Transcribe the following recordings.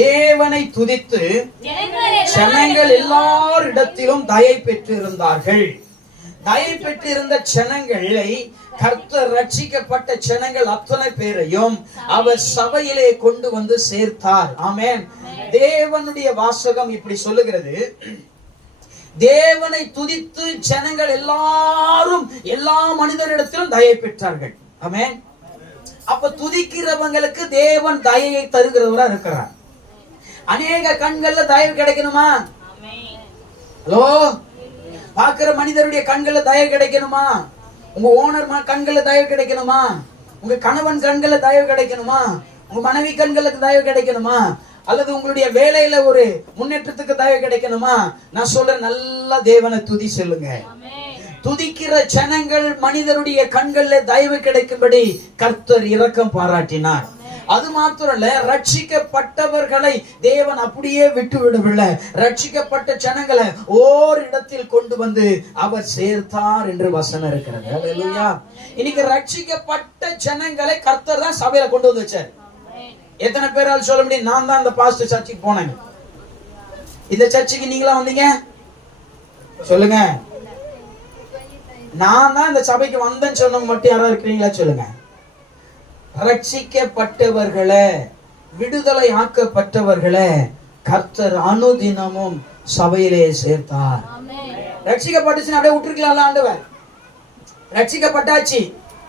தேவனை துதித்து ஜனங்கள் எல்லாரிடத்திலும் தயை பெற்றிருந்தார்கள். தயை பெற்றிருந்த ஜனங்களை கர்த்தர் ரட்சிக்கப்பட்ட ஜனங்கள் அத்தனை பேரையும் அவர் சபையிலே கொண்டு வந்து சேர்த்தார். ஆமென். தேவனுடைய வாசகம் இப்படி சொல்லுகிறது, தேவனை துதித்து ஜனங்கள் எல்லாரும் எல்லா மனிதரிடத்திலும் தயை பெற்றார்கள். ஆமென். அப்ப துதிக்கிறவங்களுக்கு தேவன் தயையை தருகிறவரா இருக்கிறார். அநேக கண்கள்ல தயவு கிடைக்கணுமா? ஹலோ, பாக்குற மனிதருடைய கண்கள்ல தயவு கிடைக்கணுமா? உங்க ஓனர் கண்கள்ல தயவு கிடைக்கணுமா? உங்க கணவன் கண்கள்ல தயவு கிடைக்கணுமா? உங்க மனைவி கண்களுக்கு தயவு கிடைக்கணுமா? அல்லது உங்களுடைய வேலையில ஒரு முன்னேற்றத்துக்கு தயவு கிடைக்கணுமா? நான் சொல்றேன், நல்லா தேவனை துதி சொல்லுங்க. துதிக்கிற ஜனங்கள் மனிதருடைய கண்கள்ல தயவு கிடைக்கும்படி கர்த்தர் இரக்கம் பாராட்டினார். அது மாத்திரல்ல, ரட்சிக்கப்பட்டவர்களை தேவன் அப்படியே விட்டு விடவில்லை. ரட்சிக்கப்பட்ட ஜனங்களை ஓரிடத்தில் கொண்டு வந்து அவர் சேர்த்தார் என்று வசனம் இருக்கிறது. அல்லேலூயா. இன்னைக்கு ரட்சிக்கப்பட்ட ஜனங்களை கர்த்தர் தான் சபையில கொண்டு வந்து வச்சார். எத்தனை பேரால் சொல்ல முடியும், நான் தான் இந்த பாஸ்டர் சர்ச்சுக்கு போனேன், இந்த சர்ச்சுக்கு நீங்களா வந்தீங்க? சொல்லுங்க. நான் தான் இந்த சபைக்கு வந்தேன்னு சொன்னவங்க மட்டும் யாராவது இருக்கிறீங்களா? சொல்லுங்க. ரட்சிக்கப்பட்டவர்களை, விடுதலை ஆக்கப்பட்டவர்களை கர்த்தர் அனுதினமும் சபையிலே சேர்த்தார். ரட்சிக்கப்பட்டுச்சுன்னு அப்படியே விட்டுருக்கலாம்ல ஆண்டவர்? ரட்சிக்கப்பட்டாச்சு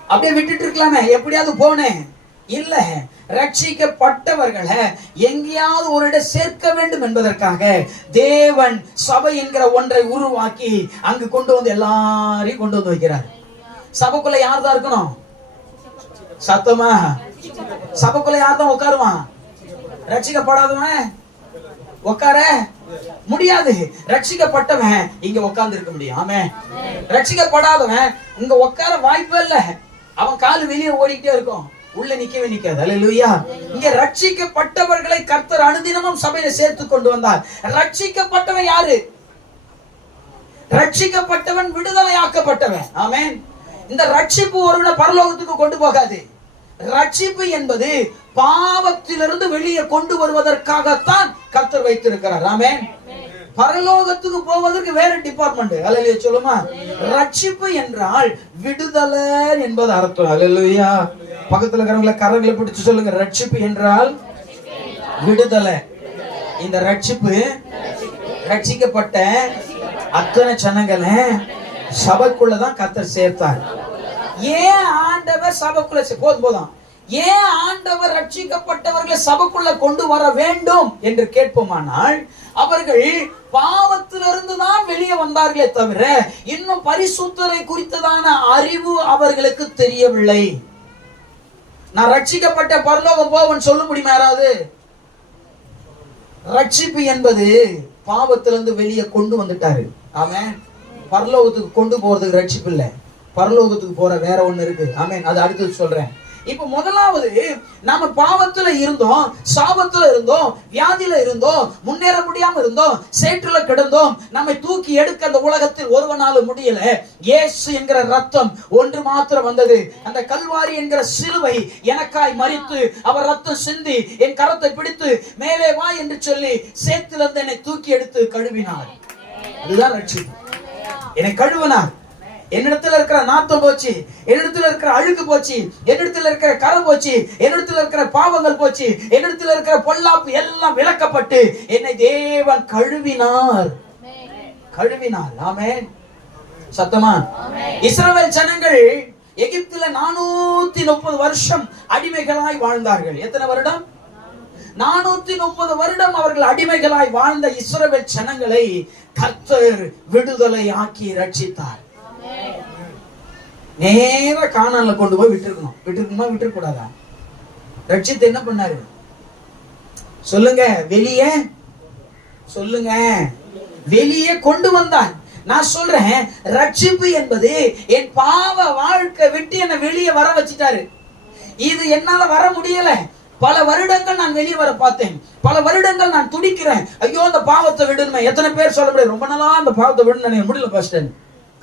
அப்படியே விட்டுட்டு இருக்கலாமே, எப்படியாவது போனேன் இல்ல. ரட்சிக்கப்பட்டவர்களை எங்கேயாவது ஒரு இடம் சேர்க்க வேண்டும் என்பதற்காக தேவன் சபை என்கிற ஒன்றை உருவாக்கி அங்கு கொண்டு வந்து எல்லாரையும் கொண்டு வந்து வைக்கிறார். சபைக்குள்ள யார் தான் இருக்கணும்? சத்தமா. சபைக்குள்ள யார் தான் உட்காருவான்? ரட்சிக்கப்படாதவன் உட்கார முடியாது. ரட்சிக்கப்பட்டவன் இங்க உட்கார்ந்து இருக்க முடியும். ஆமென். ரட்சிக்கப்படாதவன் இங்க உட்கார வாய்ப்பே இல்ல. அவன் கால் வெளியே ஓடிக்கிட்டே இருக்கும், உள்ள நிக்கவே நிக்காது. அல்லேலூயா. இங்க ரட்சிக்கப்பட்டவர்களை கர்த்தர் அனுதினமும் சபையில சேர்த்து கொண்டு வந்தார். ரட்சிக்கப்பட்டவன் யாரு? ரட்சிக்கப்பட்டவன் விடுதலை ஆக்கப்பட்டவன். ஆமென். இந்த ரட்சிப்பு ஒருவனை பரலோகத்துக்கு கொண்டு போகாது. ரட்சிப்பு என்பது பாவத்திலிருந்து வெளியே கொண்டு வருவதற்காகத்தான் கர்த்தர் வைத்திருக்கிறார். ஆமென். பரலோகத்துக்கு போவதற்கு வேற டிபார்ட்மெண்ட். அல்லேலூயா சொல்லுமா. ரட்சிப்பு என்றால் விடுதலை என்பது அர்த்தம். அல்லேலூயா. பக்கத்துல இருக்கிறவங்களை கரங்களை பிடிச்சு சொல்லுங்க, ரட்சிப்பு என்றால் விடுதலை. இந்த ரட்சிப்பு ரட்சிக்கப்பட்ட அத்தனை ஜனங்களை சபைக்குள்ளதான் கர்த்தர் சேர்த்தார். ஏன் ஆண்டவர் சபைக்குள்ள போதும் ஏன் ஆண்டவர் ரட்சிக்கப்பட்டவர்களை சபைக்குள்ள கொண்டு வர வேண்டும் என்று கேட்போமானால், அவர்கள் பாவத்திலிருந்து தான் வெளியே வந்தார்களே தவிர இன்னும் பரிசுத்தரை குறித்ததான அறிவு அவர்களுக்கு தெரியவில்லை. நான் ரட்சிக்கப்பட்ட பரலோகம் போவன் சொல்ல முடியுமா யாராவது? ரட்சிப்பு என்பது பாவத்திலிருந்து வெளியே கொண்டு வந்துட்டாரு. ஆமென். பரலோகத்துக்கு கொண்டு போறதுக்கு ரட்சிப்பு இல்ல, பரலோகத்துக்கு போற வேற ஒண்ணு இருக்கு. ஆமென். அது அடுத்து சொல்றேன். இப்ப முதலாவது, நாம பாவத்துல இருந்தோம், சாபத்துல இருந்தோம், வியாதியில இருந்தோம், முன்னேற முடியாம இருந்தோம், சேற்றுல கிடந்தோம். நம்மை தூக்கி எடுக்க அந்த உலகத்தில் ஒருவனாலும் முடியல. இயேசு என்கிற ரத்தம் ஒன்று மாத்திரம் வந்தது. அந்த கல்வாரி என்கிற சிலுவை எனக்காய் மரித்து அவர் ரத்தம் சிந்தி என் கரத்தை பிடித்து மேலே வா என்று சொல்லி சேற்றிலிருந்து என்னை தூக்கி எடுத்து கழுவினார். அதுதான் ரட்சிப்பு. என்னை கழுவினார். என்னிடத்துல இருக்கிற நாத்தம் போச்சு, என்னிடத்துல இருக்கிற அழுக்கு போச்சு, என்னிடத்துல இருக்கிற கரை போச்சு, என்னிடத்துல இருக்கிற பாவங்கள் போச்சு, என்னிடத்துல இருக்கிற பொல்லாப்பு எல்லாம் விலக்கப்பட்டு என்னை தேவன் கழுவினார். கழுவினார். ஆமென். சத்தமா. இஸ்ரவேல் ஜனங்கள் எகிப்துல 430 வருஷம் அடிமைகளாய் வாழ்ந்தார்கள். எத்தனை வருடம்? 430 வருடம் அவர்கள் அடிமைகளாய் வாழ்ந்த இஸ்ரவேல் ஜனங்களை கர்த்தர் விடுதலை ஆக்கி ரட்சித்தார். நேர கானான்ல கொண்டு போய் விட்டுருக்கணும். விட்டுருக்கணுமா? விட்டுருக்கூடாதா? ரட்சித்து என்ன பண்ணாரு? சொல்லுங்க. வெளியே சொல்லுங்க. வெளியே கொண்டு வந்தார். நான் சொல்றேன், ரட்சிப்பு என்பது என் பாவ வாழ்க்கை விட்டு என்ன வெளியே வர வச்சுட்டாரு. இது என்னால வர முடியல. பல வருடங்கள் நான் வெளியே வர பார்த்தேன். பல வருடங்கள் நான் துடிக்கிறேன், ஐயோ அந்த பாவத்தை விடணுமே. எத்தனை பேர் சொல்ல முடியாது, ரொம்ப நாளா அந்த பாவத்தை விடணும் முடியல பாஸ்டர்?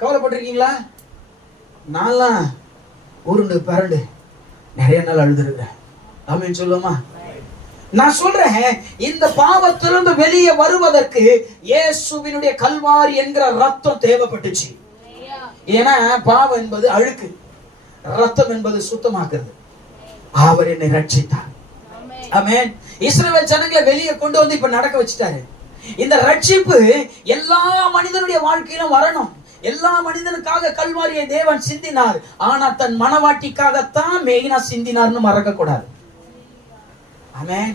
கவலைப்பட்டிருக்கீங்களா? நான்லாம் உருண்டு பரண்டு நிறைய நாள் அழுதுருக்கிறேன். ஆமென் சொல்லுமா. நான் சொல்றேன், இந்த பாவத்திலிருந்து வெளியே வருவதற்கு இயேசுவினுடைய கல்வாரி என்கிற ரத்தம் தேவைப்பட்டுச்சு. ஏன்னா பாவம் என்பது அழுக்கு, ரத்தம் என்பது சுத்தமாக்குறது. அவர் என்னை ரட்சித்தார். ஆமென். இஸ்ரவேல் ஜனங்களை வெளியே கொண்டு வந்து இப்ப நடக்க வச்சுட்டாரு. இந்த ரட்சிப்பு எல்லா மனிதனுடைய வாழ்க்கையிலும் வரணும். எல்லா மனிதனுக்காக கல்வாரியை தேவன் சிந்தினார். ஆனா தன் மனவாட்டிக்காகத்தான் மெயினா சிந்தினார்னு மறக்க கூடாது. ஆமென்.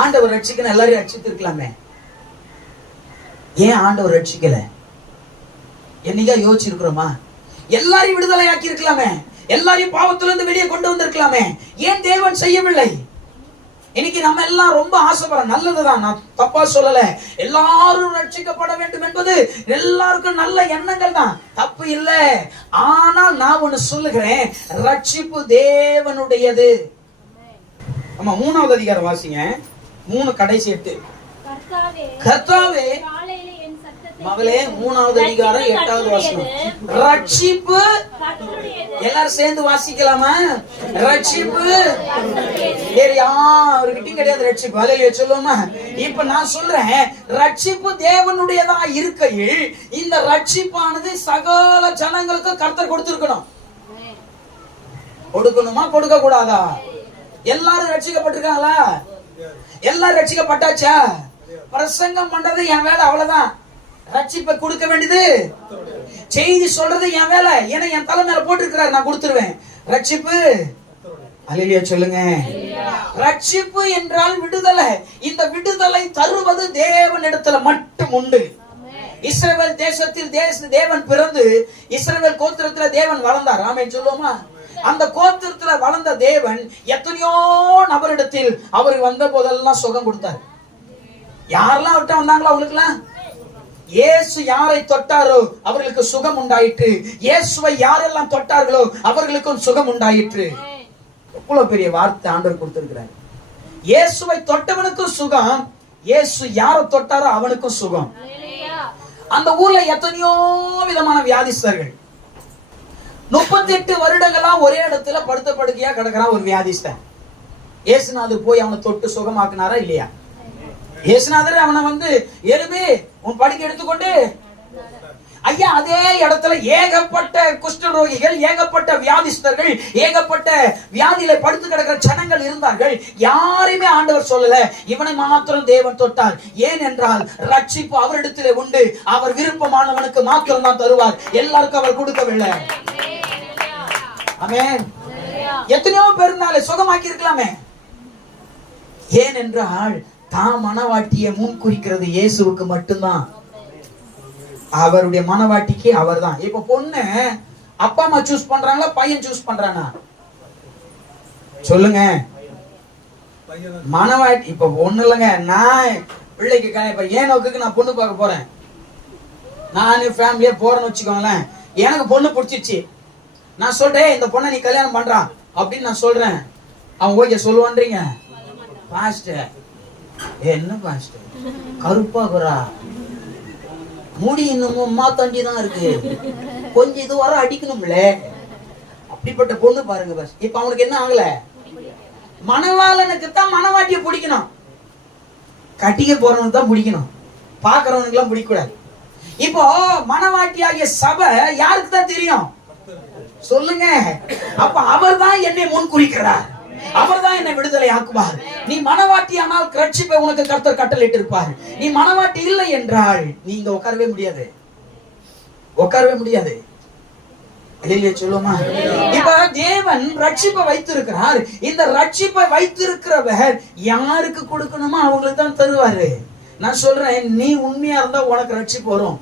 ஆண்டவர் ரட்சிக்கணும், எல்லாரையும் ரட்சித்திருக்கலாமே. ஏன் ஆண்டவர் ரட்சிக்கல? என்னைக்கா யோசிச்சிருக்கிறோமா? எல்லாரையும் விடுதலை ஆக்கி இருக்கலாமே, எல்லாரையும் பாவத்திலிருந்து வெளியே கொண்டு வந்திருக்கலாமே. ஏன் தேவன் செய்யவில்லை? இன்னைக்கு நம்ம எல்லாம் ரொம்ப ஆசைப்படுறோம். நல்லதுதான், நான் தப்பா சொல்லல. எல்லாரும் ரட்சிக்கப்பட வேண்டும் என்பது எல்லாருக்கும் நல்ல எண்ணங்கள் தான், தப்பு இல்லை. ஆனால் நான் ஒண்ணு சொல்லுகிறேன், ரட்சிப்பு தேவனுடையது. ஆமா, 3வது அதிகாரம் வாசிங்க. 3 கடைசி 8. கர்த்தாவே மகளே, 3வது அதிகாரம் 8வது வசனம். ரட்சிப்பு எல்லாரும் சேர்ந்து வாசிக்கலாமா? ரட்சிப்பு வேற யாருக்கிட்டையும் கிடையாது. ரட்சிப்பு அல்லேலூயா சொல்லுவோமா? இப்ப நான் சொல்றேன், ரட்சிப்பு தேவனுடையதா இருக்கையில் இந்த ரட்சிப்பானது சகல ஜனங்களுக்கு கர்த்தர் கொடுத்திருக்கணும். கொடுக்கணுமா கொடுக்க கூடாதா? எல்லாரும் ரட்சிக்கப்பட்டிருக்காங்களா? எல்லாரும் ரட்சிக்கப்பட்டாச்சா? பிரசங்கம் பண்றது என் வேலை, அவ்வளவுதான். ரட்சிப்பை கொடுக்க வேண்டியது, செய்தி சொல்றது என் வேலை. ஏன்னா என் தலை மேல போட்டிருக்கிறார், நான் கொடுத்துருவேன். ரட்சிப்பு அல்லேலூயா சொல்லுங்க. ரட்சிப்பு என்றால் விடுதலை. இந்த விடுதலை தருவது தேவனிடத்துல மட்டும் உண்டு. இஸ்ரவேல் தேசத்தில் தேவன் பிறந்து இஸ்ரவேல் கோத்திரத்துல தேவன் வளர்ந்தார். ஆமென் சொல்லுவோமா? அந்த கோத்திரத்துல வளர்ந்த தேவன் எத்தனையோ நபரிடத்தில் அவருக்கு வந்த போதெல்லாம் சுகம் கொடுத்தார். யாரெல்லாம் விட்டு வந்தாங்களோ அவங்களுக்குலாம் இயேசு யாரை தொட்டாரோ அவர்களுக்கு சுகம் உண்டாயிற்று. இயேசுவை யாரெல்லாம் தொட்டார்களோ அவர்களுக்கும் சுகம் உண்டாயிற்று. எவ்வளவு பெரிய வார்த்தை ஆண்டவர் கொடுத்திருக்கிறார். இயேசுவை தொட்டவனுக்கும் சுகம், இயேசு யாரை தொட்டாரோ அவனுக்கும் சுகம். அந்த ஊர்ல எத்தனையோ விதமான வியாதிஸ்தர்கள் 38 வருடங்களா ஒரே இடத்துல படுத்த படுக்கையா கிடக்கிறான் ஒரு வியாதிஸ்தன். இயேசுநாதர் போய் அவனை தொட்டு சுகமாக்குனாரா இல்லையா? இயேசுநாதர் அவனை வந்து எழுப்பி உன் படுக்கை எடுத்துக்கொண்டு, ஐயா அதே இடத்துல ஏகப்பட்ட குஷ்டரோகிகள், ஏகப்பட்ட வியாதிஸ்தர்கள், ஏகப்பட்ட வியாதியில படுத்து கிடக்கிற ஜனங்கள் இருந்தார்கள். யாரையுமே ஆண்டவர் சொல்லல, இவனை மாத்திரம் தேவன் தொட்டார். ஏன் என்றால் ரட்சிப்பு அவரிடத்திலே உண்டு. அவர் விருப்பமானவனுக்கு மாத்திரம் தான் தருவார், எல்லாருக்கும் அவர் கொடுக்கவில்லை. ஆமென். எத்தனையோ பேருனாலே சுகமாக்கி இருக்கலாமே. ஏன் என்றால் தான் மனவாட்டியை முன்குறிக்கிறது இயேசுவுக்கு மட்டும்தான். அவருடைய மனவாட்டிக்கு அவர் தான். இப்ப பொண்ணு அப்பா அம்மா சூஸ் பண்றாங்களா, பையன் சூஸ் பண்றானா? சொல்லுங்க. மனவாட்டி இப்ப ஒண்ணு இல்லைங்க. நான் பிள்ளைக்கு இப்ப ஏன் நோக்குக்கு நான் பொண்ணு பார்க்க போறேன், நானு ஃபேமிலியா போறேன்னு வச்சுக்கோங்களேன். எனக்கு பொண்ணு பிடிச்சிருச்சு, நான் சொல்றேன் இந்த பொண்ணை நீ கல்யாணம் பண்றான் அப்படின்னு நான் சொல்றேன். அவன் ஓகே சொல்லுவான்றீங்க. பாஸ்டர் என்ன பாஸ்டர் கருப்பாக்குறா, முடி இன்னமும் மாத்தாண்டி தான் இருக்கு, கொஞ்சம் இது வர அடிக்கணும்ல, அப்படிப்பட்ட பொண்ணு பாருங்க பாஸ். இப்ப அவனுக்கு என்ன ஆகல? மணவாளனுக்கு தான் மனவாட்டிய பிடிக்கணும், கட்டிக்க போறவனுக்கு தான் பிடிக்கணும், பாக்குறவனுக்கு எல்லாம் பிடிக்க கூடாது. இப்போ மனவாட்டியாகிய சபை யாருக்கு தான் தெரியும்? சொல்லுங்க. அப்ப அவர் தான் என்னை முன் குறிக்கிறார், அவர் தான் என்னை விடுதலை ஆக்குவார். நீ மனவாட்டி ஆனால் ரட்சிப்பை உனக்கு கர்த்தர் கட்டளையிட்டு இருப்பார். நீ மனவாட்டி இல்லை என்றால் நீங்க உட்காரவே முடியாது, உட்காரவே முடியாது. சொல்லுமா? இப்ப தேவன் ரட்சிப்பை வைத்திருக்கிறார். இந்த ரட்சிப்பை வைத்திருக்கிறவர் யாருக்கு கொடுக்கணுமோ அவங்களுக்கு தான் தருவாரு. நான் சொல்றேன், நீ உண்மையா இருந்தா உனக்கு ரட்சிப்பு வரும்.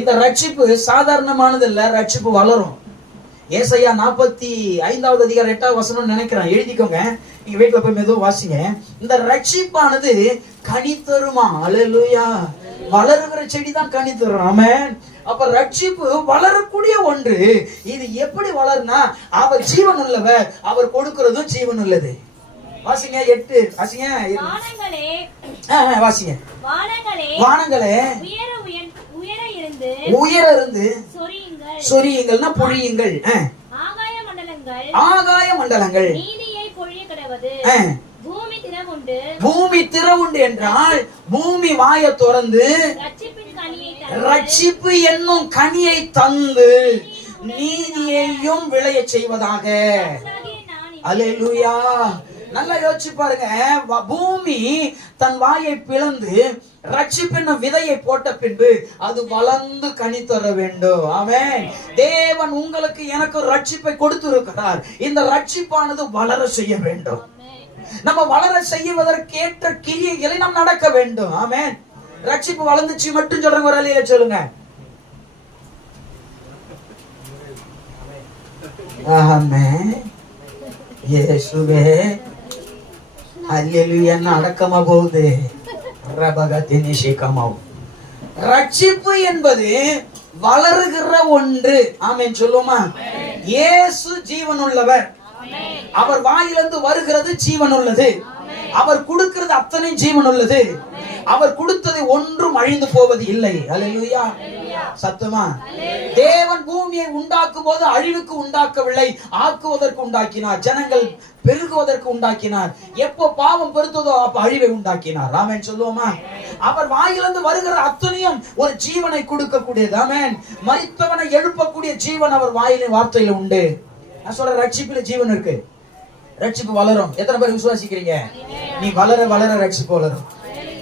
இந்த ரட்சிப்பு சாதாரணமானது இல்ல, ரட்சிப்பு வளரும். ஏசாயா 45வது அதிகாரம் 8வது வசனம் நினைக்கிறேன், எழுதிக்கோங்க. நீங்க வீட்டுல போய் மெதுவா வாசிங்க. இந்த ரட்சிப்பானது கனி தருமா? அல்லேலூயா. வளருகிற செடி தான் கனி தரும். ஆமென். அப்ப ரட்சிப்பு வளரக்கூடிய ஒன்று. இது எப்படி வளருனா, அவர் ஜீவன் உள்ளவர், அவர் கொடுக்கிறதும் ஜீவன் உள்ளது. வாசிங்க 8 வாசிங்க. வாசிங்க. வானங்களே உயர இருந்து சொரியுங்கள்னா பொழியுங்கள். ஆகாய மண்டலங்கள் பூமி தினம் பூமி திறவுண்டு என்றால் பூமி வாயை திறந்து ரட்சிப்பு என்னும் கனியை தந்து நீதியையும் விளைய செய்வதாக. அல்லேலூயா. நல்லா யோசிச்சு பாருங்க. பூமி தன் வாயை பிளந்து ரட்சிப்பின் விதையை போட்ட பின்பு அது வளர்ந்து கனி தர வேண்டும். ஆமென். தேவன் உங்களுக்கு எனக்கு ரட்சிப்பை கொடுத்து இருக்கிறார். இந்த ரட்சிப்பானது வளர செய்ய வேண்டும். நம்ம வளர செய்வதற்கேற்ற கிரியைகளை நாம் நடக்க வேண்டும். ஆமென். ரட்சிப்பு வளர்ந்துச்சு மட்டும் சொல்றவங்க ஒரு அலையில சொல்லுங்க. ஆமென். இயேசுவே அல்லேலூயா. அடக்கமா போகுது. ரட்சிப்பு என்பது வளருகிற ஒன்று. ஆமென் சொல்லுமா? இயேசு ஜீவன் உள்ளவர். அவர் வாயிலிருந்து வருகிறது ஜீவன் உள்ளது. அவர் கொடுக்கிறது அத்தனை ஜீவன் உள்ளது. அவர் கொடுத்தது ஒன்றும் அழிந்து போவது இல்லை. அல்லேலூயா. சத்தமா? தேவன் பூமியை உண்டாக்கும் போது அழிவுக்கு உண்டாக்கவில்லை, ஆக்குவதற்கு உண்டாக்கினார். ஜனங்கள் பெருகுவதற்கு உண்டாக்கினார். எப்போ பாவம் பெருத்ததோ அப்ப அழிவை உண்டாக்கினார். ஆமென் சொல்லுவோமா? அவர் வாயிலிருந்து வருகிற அத்தனையும் ஒரு ஜீவனை கொடுக்கக்கூடியது. ஆமென். மரித்தவனை எழுப்பக்கூடிய ஜீவன் அவர் வாயிலின் வார்த்தையில உண்டு. நான் சொல்ற ரட்சிப்புல ஜீவன் இருக்கு. ரட்சிப்பு வளரும். எத்தனை பேர் விசுவாசிக்கிறீங்க? நீ வளர வளர ரட்சிப்பு வளரும்.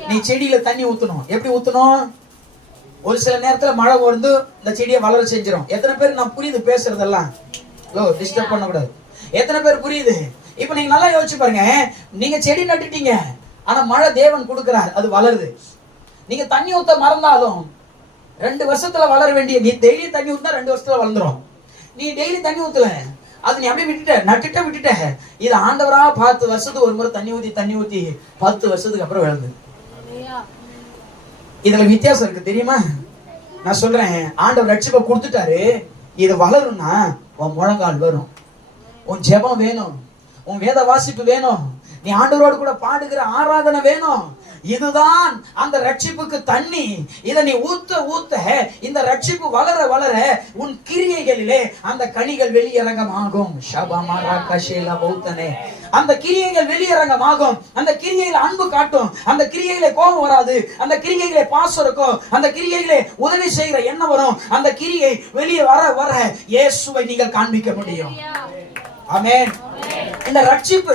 நீ செடியில தண்ணி ஊத்தணும். எப்படி ஊத்தணும்? ஒரு சில நேரத்துல மழை வந்து இந்த செடியை வளர செஞ்சிடும். எத்தனை பேர் நான் புரியுது பேசுறதெல்லாம்? டிஸ்டர்ப் பண்ண கூடாது. எத்தனை பேர் புரியுது? இப்ப நீங்க நல்லா யோசிச்சு பாருங்க. நீங்க செடி நட்டுட்டீங்க, ஆனா மழை தேவன் கொடுக்கிறார், அது வளருது. நீங்க தண்ணி ஊத்த மறந்தாலும் 2 வருஷத்துல வளர வேண்டிய நீ டெய்லி தண்ணி ஊத்தா 2 வருஷத்துல வளர்ந்துரும். நீ டெய்லி தண்ணி ஊத்தல, அது நீ அப்படியே விட்டுட்ட. இது ஆண்டவரா 10 வருஷத்துக்கு ஒரு முறை தண்ணி ஊத்தி 10 வருஷத்துக்கு அப்புறம் வளர்ந்து. இதுல வித்தியாசம் இருக்கு தெரியுமா? நான் சொல்றேன், ஆண்டவர் ரட்சிப்பை கொடுத்துட்டாரு. இது வளரும்னா உன் முழங்கால் வரும், உன் ஜெபம் வேணும், உன் வேத வாசிப்பு வேணும், நீ ஆண்டவரோடு கூட பாடுகிற ஆராதனை வேணும். இதுதான் அந்த ரட்சிப்புக்கு தண்ணி. இதை நீ ஊத்த ஊத்த இந்த ரட்சிப்பு வளர வளர உன் கிரியைகளிலே அந்த கனிகள் வெளியரங்கமாகும். அந்த கிரியைகள் வெளியரங்கமாகும். அந்த கிரியையில அன்பு காட்டும். அந்த கிரியையில கோபம் வராது. அந்த கிரியையில பாசம் இருக்கும். அந்த கிரியையில உதவி செய்கிற எண்ணம் வரும். அந்த கிரியை வெளியே வர வர இயேசுவை நீங்கள் காண்பிக்க முடியும். ஆமென். இந்த ரட்சிப்பு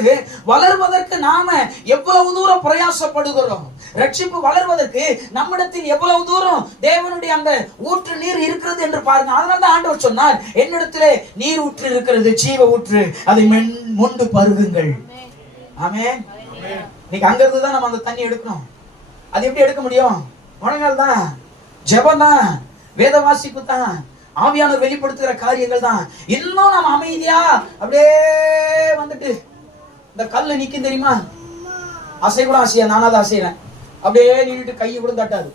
வளர்வதற்கு நாம எவ்வளவு தூரம் பிரயாசப்படுகிறோம். ரட்சிப்பு வளர்வதற்கு நம்மிடத்தில் எவ்வளவு தூரம் தேவனுடைய அந்த ஊற்று நீர் இருக்கிறது என்று பாருங்க. அதனால்தான் ஆண்டவர் சொன்னார், என்னிடத்திலே நீர் ஊற்று இருக்கிறது, ஜீவ ஊற்று, அதை மொண்டு பருகுங்கள். ஆமென். இன்னைக்கு அங்க இருந்து தான் நம்ம அந்த தண்ணி எடுக்கணும். அது எப்படி எடுக்க முடியும்? முழங்கால் தான், ஜெபம் தான், வேத வாசிப்பு தான், ஆவியானவர் வெளிப்படுத்துகிற காரியங்கள் தான். இன்னும் நம்ம அமைதியா அப்படியே வந்துட்டு இந்த கல்லு நிக்கும் தெரியுமா? அசை கூட அசையா, நானாதான் அசைறேன். அப்படியே நின்றுட்டு கையை கூட தட்டாது.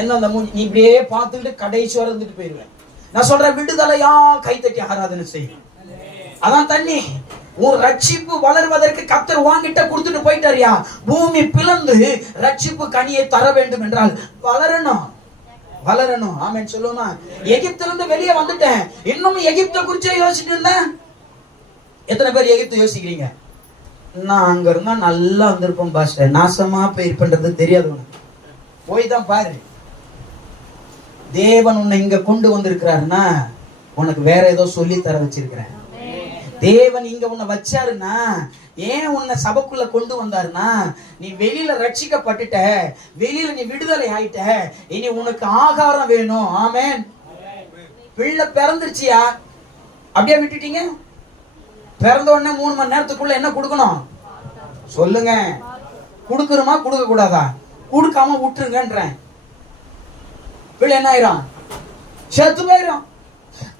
என்ன அந்த நீ இப்படியே பார்த்துக்கிட்டு கடைசி வரை இருந்துட்டு போயிருவேன். நான் சொல்றேன், விடுதலையா கைத்தட்டி ஆராதனை செய்யும். அதான் தண்ணி. உன் ரட்சிப்பு வளர்வதற்கு கர்த்தர் வாங்கிட்ட கொடுத்துட்டு போயிட்டாரியா. பூமி பிளந்து ரட்சிப்பு கனியை தர வேண்டும் என்றால் வளரணும். ஆமென் சொல்லுமா? எகிப்துல இருந்து வெளியே வந்துட்டேன், இன்னும் எகிப்தை குறிச்சே யோசிச்சுட்டு இருந்தேன். எத்தனை பேர் எகிப்து யோசிக்கிறீங்க? நான் அங்க இருந்தா நல்லா வந்திருப்போம் பாஸ்டர், நாசமா போயிருப்பன்றது தெரியாது உனக்கு. போய் தான் பாரு. தேவன் உன்னை இங்க கொண்டு வந்திருக்கிறாருன்னா உனக்கு வேற ஏதோ சொல்லி தர வச்சிருக்கிறேன். தேவன் இங்க உன்னை வச்சாருன்னா, ஏன் உன்னை சபைக்குள்ள கொண்டு வந்தாருன்னா, நீ வெளியில ரட்சிக்கப்பட்டுட்ட, வெளியில நீ விடுதலை ஆயிட்ட, இனி உனக்கு ஆகாரம் வேணும். ஆமென். பிள்ளை பிறந்துருச்சியா, அப்படியே விட்டுட்டீங்க? பிறந்த உடனே 3 மணி நேரத்துக்குள்ள என்ன கொடுக்கணும் சொல்லுங்க? கொடுக்கணுமா கொடுக்க கூடாதா? கொடுக்காம விட்டுருங்கன்றேன். பிள்ளை என்ன ஆயிரும்? செத்து போயிரும்.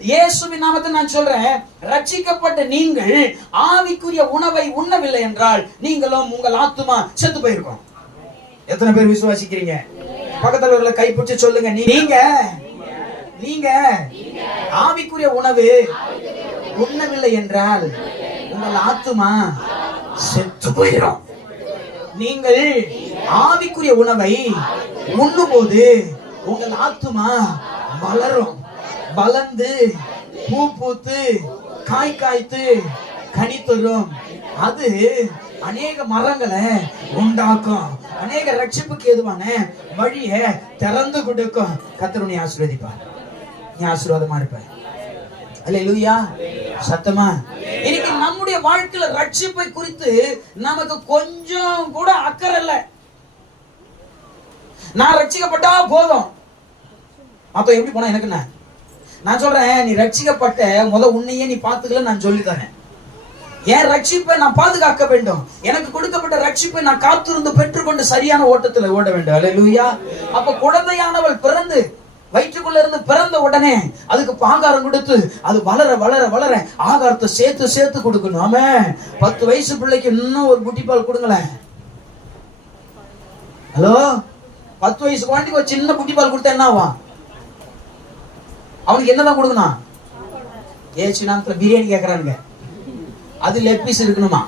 இயேசுவின் நாமத்தில் நான் சொல்றேன், ரட்சிக்கப்பட்ட நீங்கள் ஆவிக்குரிய உணவை உண்ணவில்லை என்றால் நீங்களும் உங்கள் ஆத்துமா செத்து போயிருக்கும். எத்தனை பேர் விசுவாசிக்கிறீங்க? பக்கத்துல உள்ள கைப்பிடிச்சு சொல்லுங்க, நீங்க ஆவிக்குரிய உணவு உண்ணவில்லை என்றால் உங்கள் ஆத்துமா செத்து போயிடும். நீங்கள் ஆவிக்குரிய உணவை உண்ணும் போது உங்கள் ஆத்துமா வளரும், வளர்ந்து பூ பூத்து காய் காய்த்து கனி தரும். அது அநேக மரங்களை உண்டாக்கும், அநேக ரட்சிப்புக்கு ஏதுவான வழியை திறந்து கொடுக்கும். கர்த்தர் உன்னை ஆசீர்வதிப்பார், நீ ஆசீர்வாதமா இருப்ப. அல்லேலூயா, சத்தமா. இன்னைக்கு நம்முடைய வாழ்க்கையில ரட்சிப்பை குறித்து நமக்கு கொஞ்சம் கூட அக்கறை இல்லை. நான் ரட்சிக்கப்பட்டா போதும், அப்ப எப்படி போனா எனக்கு என்ன? நான் சொல்றேன், நீ ரட்சிக்கப்பட்ட உன்னையே நீ பாத்துக்கல, நான் சொல்லி தரேன். என் ரட்சிப்பை நான் பாதுகாக்க வேண்டும். எனக்கு கொடுக்கப்பட்ட ரட்சிப்பை நான் காத்திருந்து பெற்றுக்கொண்டு சரியான ஓட்டத்துல ஓட வேண்டும். அல்லேலூயா. அப்ப குழந்தையானவள் பிறந்து வயிற்றுக்குள்ள இருந்து பிறந்த உடனே அதுக்கு ஆகாரம் கொடுத்து அது வளர வளர வளர ஆகாரத்தை சேர்த்து சேர்த்து கொடுக்கணும். ஆமே, 10 வயசு பிள்ளைக்கு இன்னும் ஒரு புட்டிப்பால் கொடுங்களேன். ஹலோ, 10 வயசு குழந்தைக்கு ஒரு சின்ன புட்டிப்பால் கொடுத்தா என்ன ஆகும்? அவனுக்கு என்னதான் கொடுக்கணும்? ஏச்சு நாமத்துல பிரியாணி கேட்கறானுங்க, அது லெக் பீஸ் இருக்கணுமா?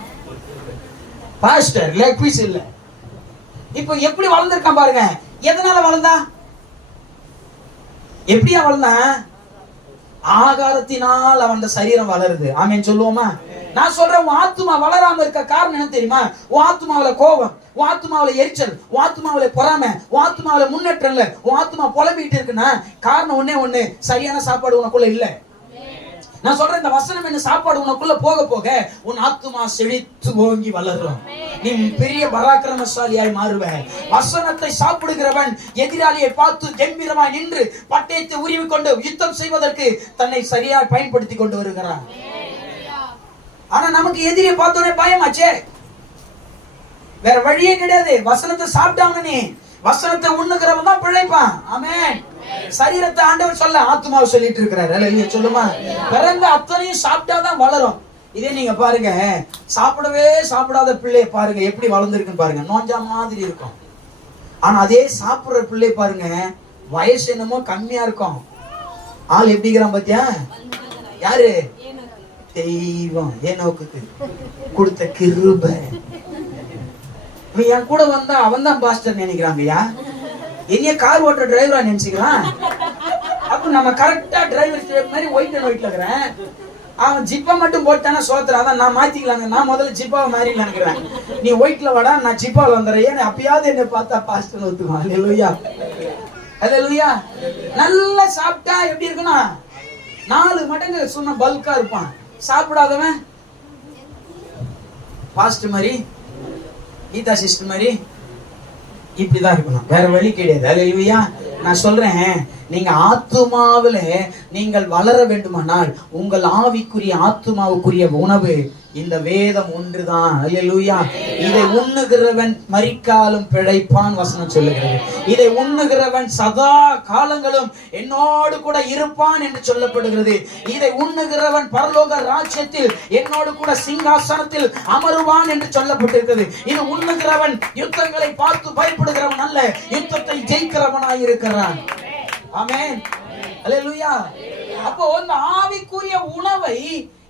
பாஸ்டர், லெக் பீஸ் இல்ல. இப்ப எப்படி வளர்ந்திருக்கான் பாருங்க. எதனால வளர்ந்தா? எப்படியா வளர்ந்தான்? ஆகாரத்தினால் அவன் சரீரம் வளருது. ஆமேன் சொல்லுவோமா? நான் சொல்றேன், உன் ஆத்துமா வளராம இருக்க காரணம் என்ன தெரியுமா? உன் ஆத்துமாவில கோபம், உன் ஆத்துமாவில எரிச்சல், உன் ஆத்துமாவில பொறாமை, உன் ஆத்துமாவில முன்னேற்றம் இல்ல, உன் ஆத்துமா புலம்பிட்டு இருக்குன்னா காரணம் ஒன்னே ஒண்ணு, சரியான சாப்பாடு உனக்குள்ள இல்ல. நான் சொல்றேன், இந்த வசனம் என்ன சாப்பாடு உனக்குள்ள போக போக உன் ஆத்துமா செழித்து ஓங்கி வளரும். நீ பெரிய பராக்கிரமசாலியாய் மாறுவ. வசனத்தை சாப்பிடுகிறவன் எதிராளியை பார்த்து கம்பீரமாய் நின்று பட்டயத்தை உருவி கொண்டு யுத்தம் செய்வதற்கு தன்னை சரியாய் பயன்படுத்தி கொண்டு வருகிறான். ஆனா நமக்கு எதிரியை பார்த்தோன்னே பயமாச்சே, வேற வழியே கிடையாது. வசனத்தை சாப்பிட்டாங்க, வசனத்தை உண்ணுகிறவன் தான் பிழைப்பான். ஆமென். சரீரத்தை ஆண்டவர் சொல்ல, ஆத்துமாவை சொல்லிட்டு இருக்கிறாரு. சொல்லுமா, பிறந்த அத்தனையும் சாப்பிட்டாதான் வளரும். இதே நீங்க பாருங்க, சாப்பிடவே சாப்பிடாத பிள்ளைய பாருங்க எப்படி வளர்ந்துருக்குன்னு பாருங்க, நோஞ்சா மாதிரி இருக்கும். ஆனா அதே சாப்பிடுற பிள்ளை பாருங்க, வயசு என்னமோ கம்மியா இருக்கும், ஆள் எப்படிங்கிறான் பாத்தியா? யாரு? தெய்வம் ஏனோக்கு கொடுத்த கிருபை. என் கூட வந்தா அவன் தான் பாஸ்டர் நினைக்கிறாங்கய்யா, என்னைய கார் ஓட்டுற டிரைவரா நினைச்சுக்கலாம். அப்ப நம்ம கரெக்டா டிரைவர் மாதிரி ஒயிட் அண்ட் ஒயிட்ல இருக்கிறேன். அவன் ஜிப்பா மட்டும் போட்டானா சோத்துறா, அதான் நான் மாத்திக்கலாங்க. நான் முதல்ல ஜிப்பாவை மாறி நினைக்கிறேன். நீ ஒயிட்ல வாடா, நான் ஜிப்பாவில் வந்துடுறேன். அப்பயாவது என்ன பார்த்தா பாஸ்டர் ஒத்துக்குவான். அல்லேலூயா, அல்லேலூயா. நல்லா சாப்பிட்டா எப்படி இருக்குன்னா 4 மடங்கு சொன்ன பல்கா இருப்பான். சாப்பிடாதவன் பாஸ்ட் மாதிரி, கீதா சிஸ்டர் மாதிரி இப்படிதான் இருக்கணும், வேற வழி கிடையாது. அல்லேலூயா. நான் சொல்றேன், நீங்க ஆத்துமாவில நீங்கள் வளர வேண்டுமானால் உங்கள் ஆவிக்குரிய ஆத்துமாவுக்குரிய உணவு இந்த வேதம் ஒன்றுதான். அல்லேலூயா. இதை உண்ணுகிறவன் மரிக்காலும் பிழைப்பான் வசனம் சொல்லுகிறது. இதை உண்ணுகிறவன் சதா காலங்களும் என்னோடு கூட இருப்பான் என்று சொல்லப்படுகிறது. இதை உண்ணுகிறவன் பரலோக ராஜ்யத்தில் என்னோடு கூட சிங்காசனத்தில் அமருவான் என்று சொல்லப்பட்டிருக்கிறது. இது உண்ணுகிறவன் யுத்தங்களை பார்த்து பயப்படுகிறவன் அல்ல, யுத்தத்தை ஜெயிக்கிறவனாய் இருக்கிறான். ஆமென், அல்லேலூயா. அப்போ இந்த ஆவிக்குரிய உணவை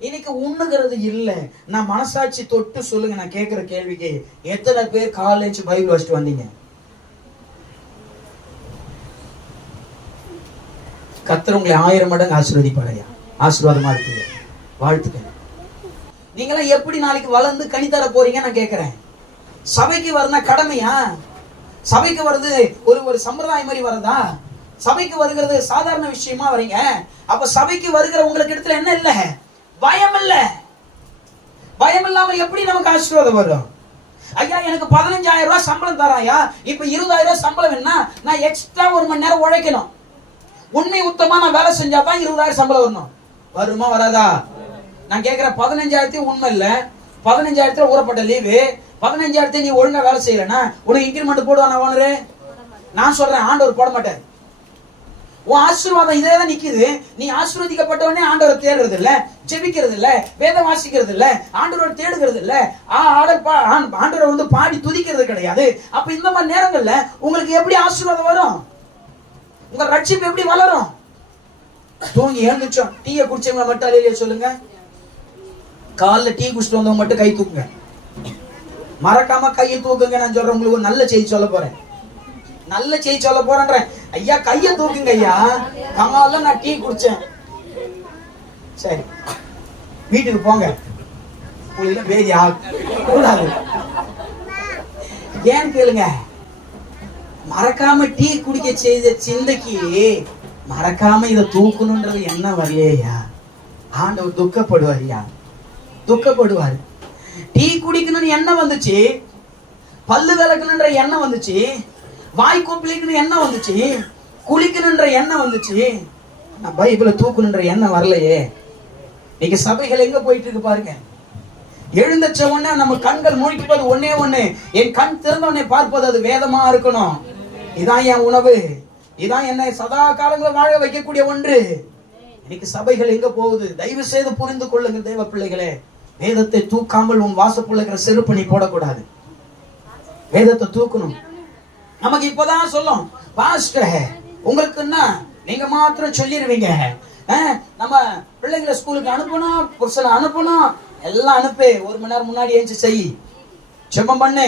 இன்னைக்கு உண்ணுகிறது இல்ல. நான் மனசாட்சி தொட்டு சொல்லுங்க, நான் கேட்கிற கேள்விக்கு எத்தனை பேர் காலேஜ் பைபிள் வச்சுட்டு வந்தீங்க? கர்த்தர் உங்களை 1000 மடங்கு ஆசீர்வதிப்பாரையா. ஆசீர்வாதமா இருக்கு, வாழ்த்துக்கள். நீங்களாம் எப்படி நாளைக்கு வளர்ந்து கனி தர போறீங்க நான் கேட்கிறேன். சபைக்கு வரனா கடமையா? சபைக்கு வருது ஒரு சம்பிரதாயம் மாதிரி வரதா? சபைக்கு வருகிறது சாதாரண விஷயமா வரீங்க. அப்ப சபைக்கு வருகிற உங்களுக்கு இடத்துல என்ன இல்ல? பயம் இல்ல. பயம் இல்லாம எப்படி நமக்கு ஆசீர்வாதம் வரும்? ஐயா எனக்கு 15,000 ரூபாய் சம்பளம் தராயா, இப்ப 20,000 ரூபாய் சம்பளம் என்ன, நான் எக்ஸ்ட்ரா 1 மணி நேரம் உழைக்கணும், உண்மை உத்தமா நான் வேலை செஞ்சாதான் 20,000 சம்பளம் வரணும். வருமா வராதா? நான் கேட்கிறேன், 15,000 உண்மை இல்ல, 15,000 ஊறப்பட்ட லீவு, 15,000 நீ ஒழுங்கா வேலை செய்யலன்னா உனக்கு இன்கிரிமெண்ட் போடுவானா ஓனரு? நான் சொல்றேன், ஆண்டவர் போட மாட்டார். உன் ஆசீர்வாதம் இதே தான் நிக்குது. நீ ஆசீர்வதிக்கப்பட்டவனே ஆண்டவரை தேடுறது இல்ல, ஜெபிக்கிறது இல்ல, வேதம் வாசிக்கிறது இல்ல, ஆண்டவரை தேடுகிறது இல்ல, ஆண்டவரை பாடி துதிக்கிறது கிடையாது. அப்ப இந்த மாதிரி நேரங்கள்ல உங்களுக்கு எப்படி ஆசீர்வாதம் வரும்? உங்க ரட்சிப்பு எப்படி வளரும்? தூங்கி எழுந்துச்சோம் டீயை குடிச்சவங்க மட்டும் அல்லேலூயா சொல்லுங்க. காலைல டீ குடிச்சிட்டு வந்தவங்க மட்டும் கை தூக்குங்க, மறக்காம கையை தூக்குங்க. நான் சொல்றேன், உங்களுக்கு ஒரு நல்ல செய்தி சொல்ல போறேன், நல்ல செய்தி சொல்ல போறேன். ஐயா கைய தூக்குங்க ஐயா. காலைல நான் டீ குடிச்சேன், சரி வீட்டுக்கு போங்க. புளியில பேதி ஆகக்கூடாது. ஏன்னு கேளுங்க, மறக்காம டீ குடிக்க செய்த சிந்தைக்கு மறக்காம இதை தூக்கணும்ன்றது என்ன வரலையா? ஆண்டவர் துக்கப்படுவாரியா? துக்கப்படுவார். டீ குடிக்கணும்னு எண்ணம் வந்துச்சு, பல்லு விளக்கணுன்ற எண்ணம் வந்துச்சு, வாய் கொப்பளிக்கணும் எண்ணம் வந்துச்சு, குளிக்கணுன்ற எண்ணம் வந்துச்சு. பைபிளை தூக்கணுன்ற எண்ணம் வரலையே. நீங்க சபைகள் எங்க போயிட்டு இருக்கு பாருங்க. எழுந்தச்ச உடனே நம்ம கண்கள் மூழ்கிப்பது ஒன்னே ஒண்ணு, என் கண் திறந்த உடனே பார்ப்பது அது வேதமா இருக்கணும். இதான் என் உணவு, இதான் என்னை சதா காலங்களில் வாழ வைக்கக்கூடிய ஒன்று. இன்னைக்கு சபைகள் எங்க போகுது? தயவு செய்து புரிந்து கொள்ளுங்க தேவ பிள்ளைகளே. வேதத்தை தூக்காமல் உன் வாசப்புள்ள செருப்பு நீ போடக்கூடாது. வேதத்தை தூக்கணும். நமக்கு இப்பதான் சொல்லும், பாஸ்டர் உங்களுக்குன்னா நீங்க மாத்திரம் சொல்லிடுவீங்க, நம்ம பிள்ளைங்களை ஸ்கூலுக்கு அனுப்பணும், புருஷனை அனுப்பணும், எல்லாம் அனுப்பு, 1 மணி நேரம் முன்னாடி ஏஞ்சி செய், ஜெபம் பண்ணு,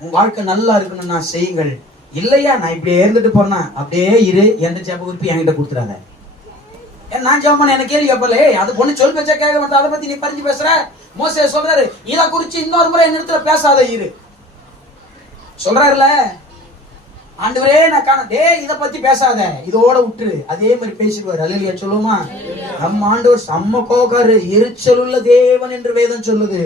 உன் வாழ்க்கை நல்லா இருக்கணும்னா செய்யுங்கள். இல்லையா நான் இப்படியே இருந்துட்டு போறேன்னா அப்படியே இரு, எந்த ஜெப குறிப்பு என்கிட்ட கொடுத்துறாங்க. நான் ஜெபம் பண்ண எனக்கு கேள்வி கேட்பல, அது பொண்ணு சொல் பேச்சா கேட்க மாட்டேன், அதை பத்தி நீ பறிஞ்சு பேசுற. மோசே சொல்றாரு, இதை குறிச்சு இன்னொரு முறை என்னிடத்துல பேசாத இரு சொல்றாருல. ஆண்டவரே நான் காண, இதை பத்தி பேசாத, இதோட விட்டுரு. அதே மாதிரி பேசிடுவாரு. அல்லேலூயா சொல்லுமா? நம்ம ஆண்டவர் செம்ம கோகாரு, எரிச்சல் உள்ள தேவன் என்று வேதம் சொல்லுது.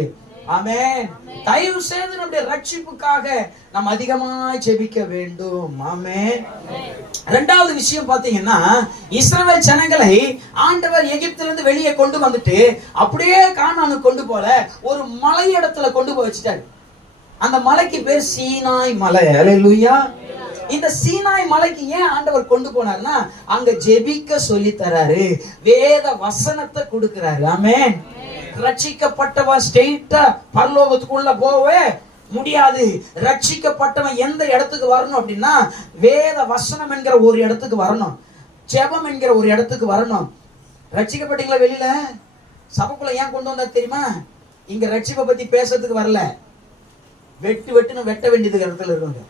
ஆமென். தயவு செய்து நம்முடைய ரட்சிப்புக்காக நாம் அதிகமாய் ஜெபிக்க வேண்டும். ஆமென். இரண்டாவது விஷயம் பாத்தீங்கன்னா, இஸ்ரவேல் ஜனங்களை ஆண்டவர் எகிப்திலிருந்து வெளியே கொண்டு வந்துட்டு அப்படியே கானானுக்கு கொண்டு போல ஒரு மலை இடத்துல கொண்டு போய் வச்சுட்டாரு. அந்த மலைக்கு பேர் சீனாய் மலை. அல்லேலூயா. இந்த சீனாய் மலைக்கு ஏன் ஆண்டவர் கொண்டு போனார்னா, அங்க ஜெபிக்க சொல்லி தராரு, வேத வசனத்தை கொடுக்கிறாரு. ஆமென். ரட்சிக்கப்பட்டவன் ஸ்ட்ரெயிட்டா பரலோகத்துக்குள்ள போவே முடியாது. ரட்சிக்கப்பட்டவன் எந்த இடத்துக்கு வரணும் அப்படின்னா, வேத வசனம் என்கிற ஒரு இடத்துக்கு வரணும், ஜெபம் என்கிற ஒரு இடத்துக்கு வரணும். ரட்சிக்கப்பட்டீங்களா? வெளியில சபைக்குள்ள ஏன் கொண்டு வந்தா தெரியுமா? இங்க ரட்சிப்பை பத்தி பேசுறதுக்கு வரல, வெட்டுன்னு வெட்ட வேண்டியது இடத்துல இருக்காங்க.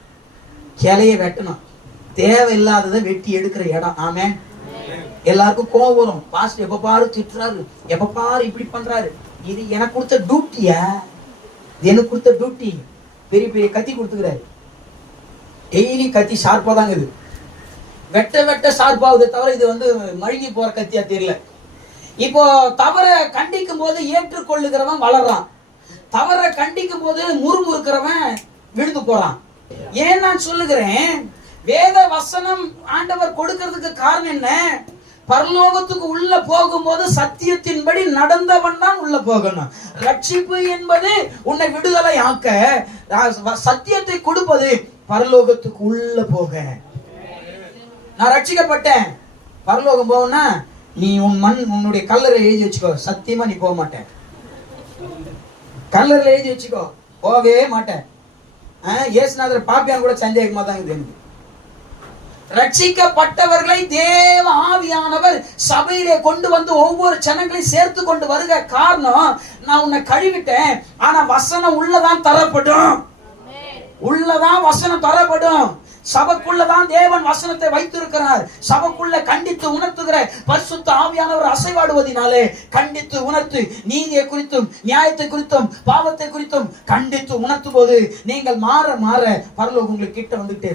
கிளைய வெட்டணும், தேவையில்லாததை வெட்டி எடுக்கிற இடம். ஆமென். எல்லாருக்கும் கோவம் வரும், பாஸ்டர் எப்ப பாரு திட்டுறாரு, எப்ப பாரு இப்படி பண்றாரு. இது எனக்கு கொடுத்த டியூட்டியா? எனக்கு கொடுத்த டியூட்டி. பெரிய பெரிய கத்தி கொடுத்துக்கிறாரு, டெய்லி கத்தி ஷார்ப்பா தாங்க இது. வெட்ட வெட்ட ஷார்ப்பாகுது தவிர இது மழுங்கி போற கத்தியா தெரியல. இப்போ தவற கண்டிக்கும் போது ஏற்றுக்கொள்ளுகிறவன் வளர்றான், தவற கண்டிக்கும் போது முறுமுறுக்கிறவன் விழுந்து போறான். ஏன் நான் சொல்லுகிறேன், வேத வசனம் ஆண்டவர் கொடுக்கிறதுக்கு காரணம் என்ன? பரலோகத்துக்கு உள்ள போகும்போது சத்தியத்தின்படி நடந்தவன் தான் உள்ள போகணும். ரட்சிப்பு என்பது உன்னை விடுதலை ஆக்க, சத்தியத்தை கொடுப்பது பரலோகத்துக்கு உள்ள போக. நான் ரட்சிக்கப்பட்டேன், பரலோகம் போகணும்னா நீ உன்னுடைய கல்லறை எழுதி வச்சுக்கோ, சத்தியமா நீ போக மாட்டேன். கல்லறை எழுதி வச்சுக்கோ, போகவே மாட்டேன். இயேசுநாதர் பாப்பியான் கூட சந்தேகமா தான் இருக்குது. ரட்சிக்கப்பட்டவர்களை தேவ ஆவியானவர் சபையிலே கொண்டு வந்து ஒவ்வொரு ஜனங்களையும் சேர்த்து கொண்டு வருக. காரணம், நான் உன்னை கழுவிட்டேன், ஆனா வசனம் உள்ளதான் தரப்படும், உள்ளதான் வசனம் தரப்படும். சபைக்குள்ளதான் தேவன் வசனத்தை வைத்திருக்கிறார். சபைக்குள்ள கண்டித்து உணர்த்துகிற பரிசுத்த ஆவியானவர் அசைவாடுவதினாலே கண்டித்து உணர்த்து, நீதியை குறித்தும் நியாயத்தை குறித்தும் பாவத்தை குறித்தும் கண்டித்து உணர்த்தும் போது நீங்கள் மாற மாற பரலோகம் உங்களுக்கு கிட்ட வந்துட்டே.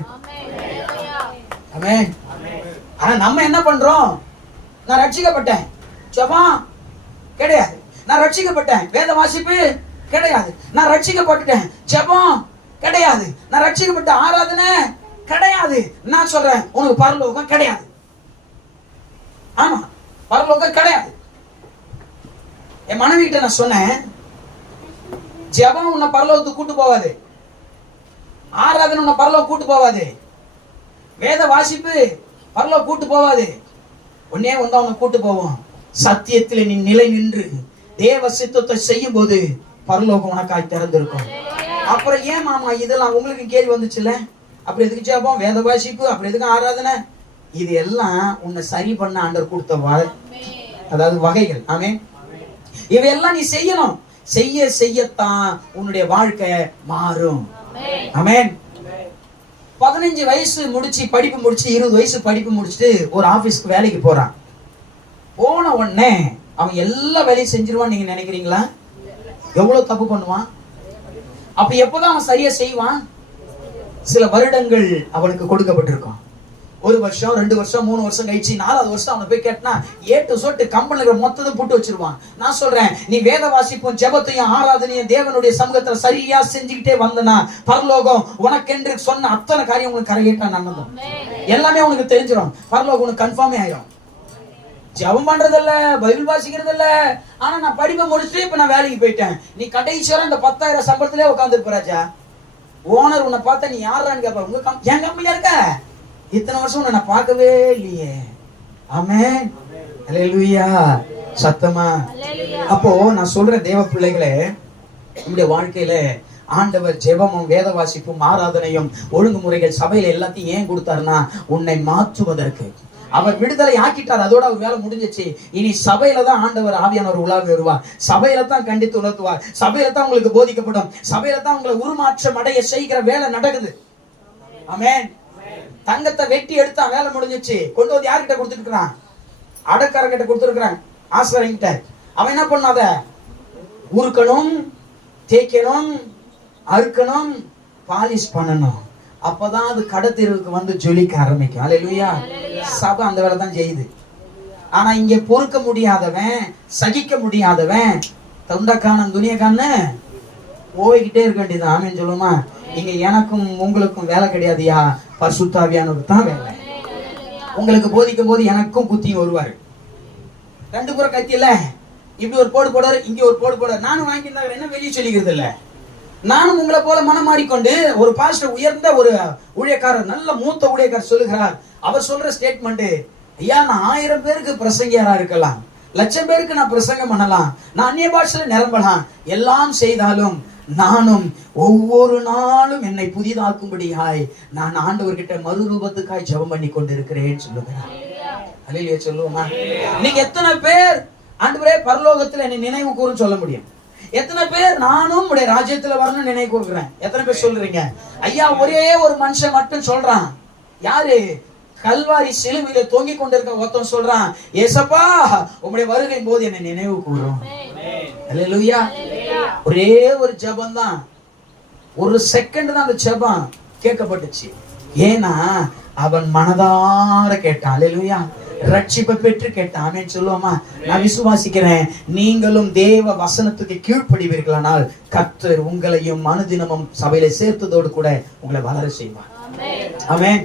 ஆமென். ஆனா நம்ம என்ன பண்றோம்? நான் ரட்சிக்கப்பட்டேன், ஜெபம் கிடையாது. நான் ரட்சிக்கப்பட்டேன், வேத வாசிப்பு கிடையாது. நான் ரட்சிக்கப்பட்டுட்டேன், ஜெபம் கிடையாது. நான் ரட்சிக்கப்பட்ட ஆராதனை கிடையாது. நான் சொல்றேன், உனக்கு பரலோகம் கிடையாது. ஆமா, பரலோகம் கிடையாது. என் மனைவி கிட்ட நான் சொன்னேன், ஜெபம் உன்னை பரலோகத்துக்கு கூட்டு போவாது, ஆராதனை உன்னை பரலோகம் கூட்டு போவாது, வேத வாசிப்பு பரலோகம் கூட்டு போவாது. உன்னே அவனை கூட்டு போவோம், சத்தியத்தில் நீ நிலை நின்று தேவ சித்தத்தை செய்யும் போது பரலோகம் உனக்காய் திறந்திருக்கும். அப்புறம் ஏன் மாமா இதெல்லாம் உங்களுக்கு கேள்வி வந்துச்சுல்ல, அப்படி எதுக்கு ஜெபம், வேத வாசிப்பு, அப்படி எதுக்கு ஆராதனை? இது எல்லாம் உன்னை சரி பண்ண ஆண்டவர் கொடுத்த அதாவது வகைகள். ஆமென். இவையெல்லாம் நீ செய்யணும், செய்ய செய்யத்தான் உன்னுடைய வாழ்க்கை மாறும். ஆமென். 15 வயசு முடிச்சு படிப்பு முடிச்சு 20 வயசு படிப்பு முடிச்சுட்டு ஒரு ஆபீஸ்க்கு வேலைக்கு போறான். போன உடனே அவன் எல்லா வேலையும் செஞ்சிருவான்னு நீங்க நினைக்கிறீங்களா? எவ்வளவு தப்பு பண்ணுவான். அப்ப எப்பதான் அவன் சரியா செய்வான்? சில வருடங்கள் அவனுக்கு கொடுக்கப்பட்டிருக்கும். 1 வருஷம் 2 வருஷம் 3 வருஷம் கழிச்சு 4வது வருஷம் அவனை போய் கேட்டனா ஏட்டு சொட்டு கம்பெனில மொத்தத்தை போட்டு வச்சிருவான். நான் சொல்றேன், நீ வேத வாசிப்பும் ஜெபத்தையும் ஆராதனையும் தேவனுடைய சமூகத்துல சரியா செஞ்சுக்கிட்டே வந்தனா பரலோகம் உனக்கென்று சொன்ன அத்தனை காரியம் உனக்கு கரையேற்றா நடந்தும். எல்லாமே உனக்கு தெரிஞ்சிடும். பரலோகம் உனக்கு கன்ஃபார்மே ஆயிடும். ஜெபம் பண்றது இல்ல, பைபிள் வாசிக்கிறது இல்ல, ஆனா நான் படிப்பை முடிச்சுட்டு இப்ப நான் வேலைக்கு போயிட்டேன். நீ கடைசியா இந்த 10,000 சம்பளத்திலே உட்கார்ந்து இருப்ப ராஜா. ஓனர் உன்னை பார்த்தா நீ யாரான்னு கேட்பா. உங்க என் கம்பெனியா இருக்க, இத்தனை வருஷம் உன்னை நான் பார்க்கவே இல்லையே. ஆமென், அல்லேலூயா, சத்தமா. அப்போ நான் சொல்றேன் தேவ பிள்ளைகளே, நம்முடைய வாழ்க்கையில ஆண்டவர் ஜெபமும் வேத வாசிப்பும் ஆராதனையும் ஒழுங்குமுறைகள் சபையில எல்லாத்தையும் ஏன் கொடுத்தாருன்னா உன்னை மாற்றுவதற்கு. அவர் விடுதலை ஆக்கிட்டார், அதோட அவர் வேலை முடிஞ்சிச்சு. இனி சபையில தான் ஆண்டவர் ஆவியானவர் உலாவி வருவார். சபையில தான் கண்டித்து உணர்த்துவார். சபையில தான் உங்களுக்கு போதிக்கப்படும். சபையில தான் உங்களை உருமாற்றம் அடைய செய்கிற வேலை நடக்குது. ஆமென். தங்கத்தை வெட்டி எடுத்தா வேலை முடிஞ்சிச்சு. கொண்டு வந்து யார்கிட்ட கொடுத்துருக்கான்? அடக்காரங்கிட்ட கொடுத்துருக்கான், ஆசிரியர்கிட்ட. அவன் என்ன பண்ணாத உருக்கணும், தேய்க்கணும், அறுக்கணும், பாலிஷ் பண்ணணும். அப்பதான் அது கடத்தெருவுக்கு வந்து ஜொலிக்க ஆரம்பிக்கும். அல்லேலூயா. சபை அந்த வேலை தான் செய்யுது. ஆனா இங்க பொறுக்க முடியாதவன், சகிக்க முடியாதவன், தொண்டக்கானன் துணியக்கான்னு போய்கிட்டே இருக்க வேண்டியது. ஆமென் சொல்லுமா. இங்க எனக்கும் உங்களுக்கும் வேலை கிடையாதுயா, பரிசுத்த ஆவியானவருக்கு தான் வேலை. உங்களுக்கு போதிக்கும் போது எனக்கும் குத்தி வருவாரு. 2 புறம் கத்தியில இப்படி ஒரு போடு போடாரு, இங்க ஒரு போடு போடாரு. நானும் வாங்கியிருந்தா என்ன வெளியே சொல்லிக்கிறது இல்ல. நானும் உங்களை போல மனம் மாறிக்கொண்டு ஒரு பாஸ்டர், உயர்ந்த ஒரு ஊழியக்காரர், நல்ல மூத்த ஊழியக்காரர் சொல்லுகிறார். அவர் சொல்ற ஸ்டேட்மெண்ட், ஐயா நான் 1000 பேருக்கு பிரசங்கியாரா இருக்கலாம், 1,00,000 பேருக்கு நான் பிரசங்கம் பண்ணலாம், நான் அந்நிய பாஷையில நிரம்பலாம், எல்லாம் செய்தாலும் நானும் ஒவ்வொரு நாளும் என்னை புதிதாக்கும்படியாய் நான் ஆண்டவர்கிட்ட மறுரூபத்துக்காய் ஜெபம் பண்ணி கொண்டிருக்கிறேன்னு சொல்லுகிறார். அல்லேலூயா சொல்லுவோமா. நீங்க எத்தனை பேர் ஆண்டவரே பரலோகத்துல என்னை நினைவு கூறுன்னு சொல்ல முடியும்? எத்தனை பேர் நானும் உடைய ராஜ்யத்துல வரணும்னு நினைவு கூறுகிறேன்? எத்தனை பேர் சொல்றீங்க? ஐயா ஒரே ஒரு மனுஷன் மட்டும் சொல்றான். யாரு? கல்வாரி சிலுவையில தொங்கிக் கொண்டிருக்க ஒருத்தன் சொல்றான், ஏசப்பா உம்முடைய வருகை போது என்னை நினைவு கூறும். அல்லேலூயா. ஒரே ஒரு ஜெபம் தான், ஒரு செகண்ட் தான் அந்த ஜெபம் கேட்கப்பட்டுச்சு. ஏன்னா அவன் மனதார கேட்டான். அல்லேலூயா. ரட்சிப்பை பெற்று கேட்டான். ஆமென் சொல்லுவோமா. நான் விசுவாசிக்கிறேன், நீங்களும் தேவ வசனத்துக்கு கீழ்ப்படிவீர்களானால் கர்த்தர் உங்களையும் அனுதினமும் சபையில சேர்த்ததோடு கூட உங்களை வளர செய்வார். ஆமென்.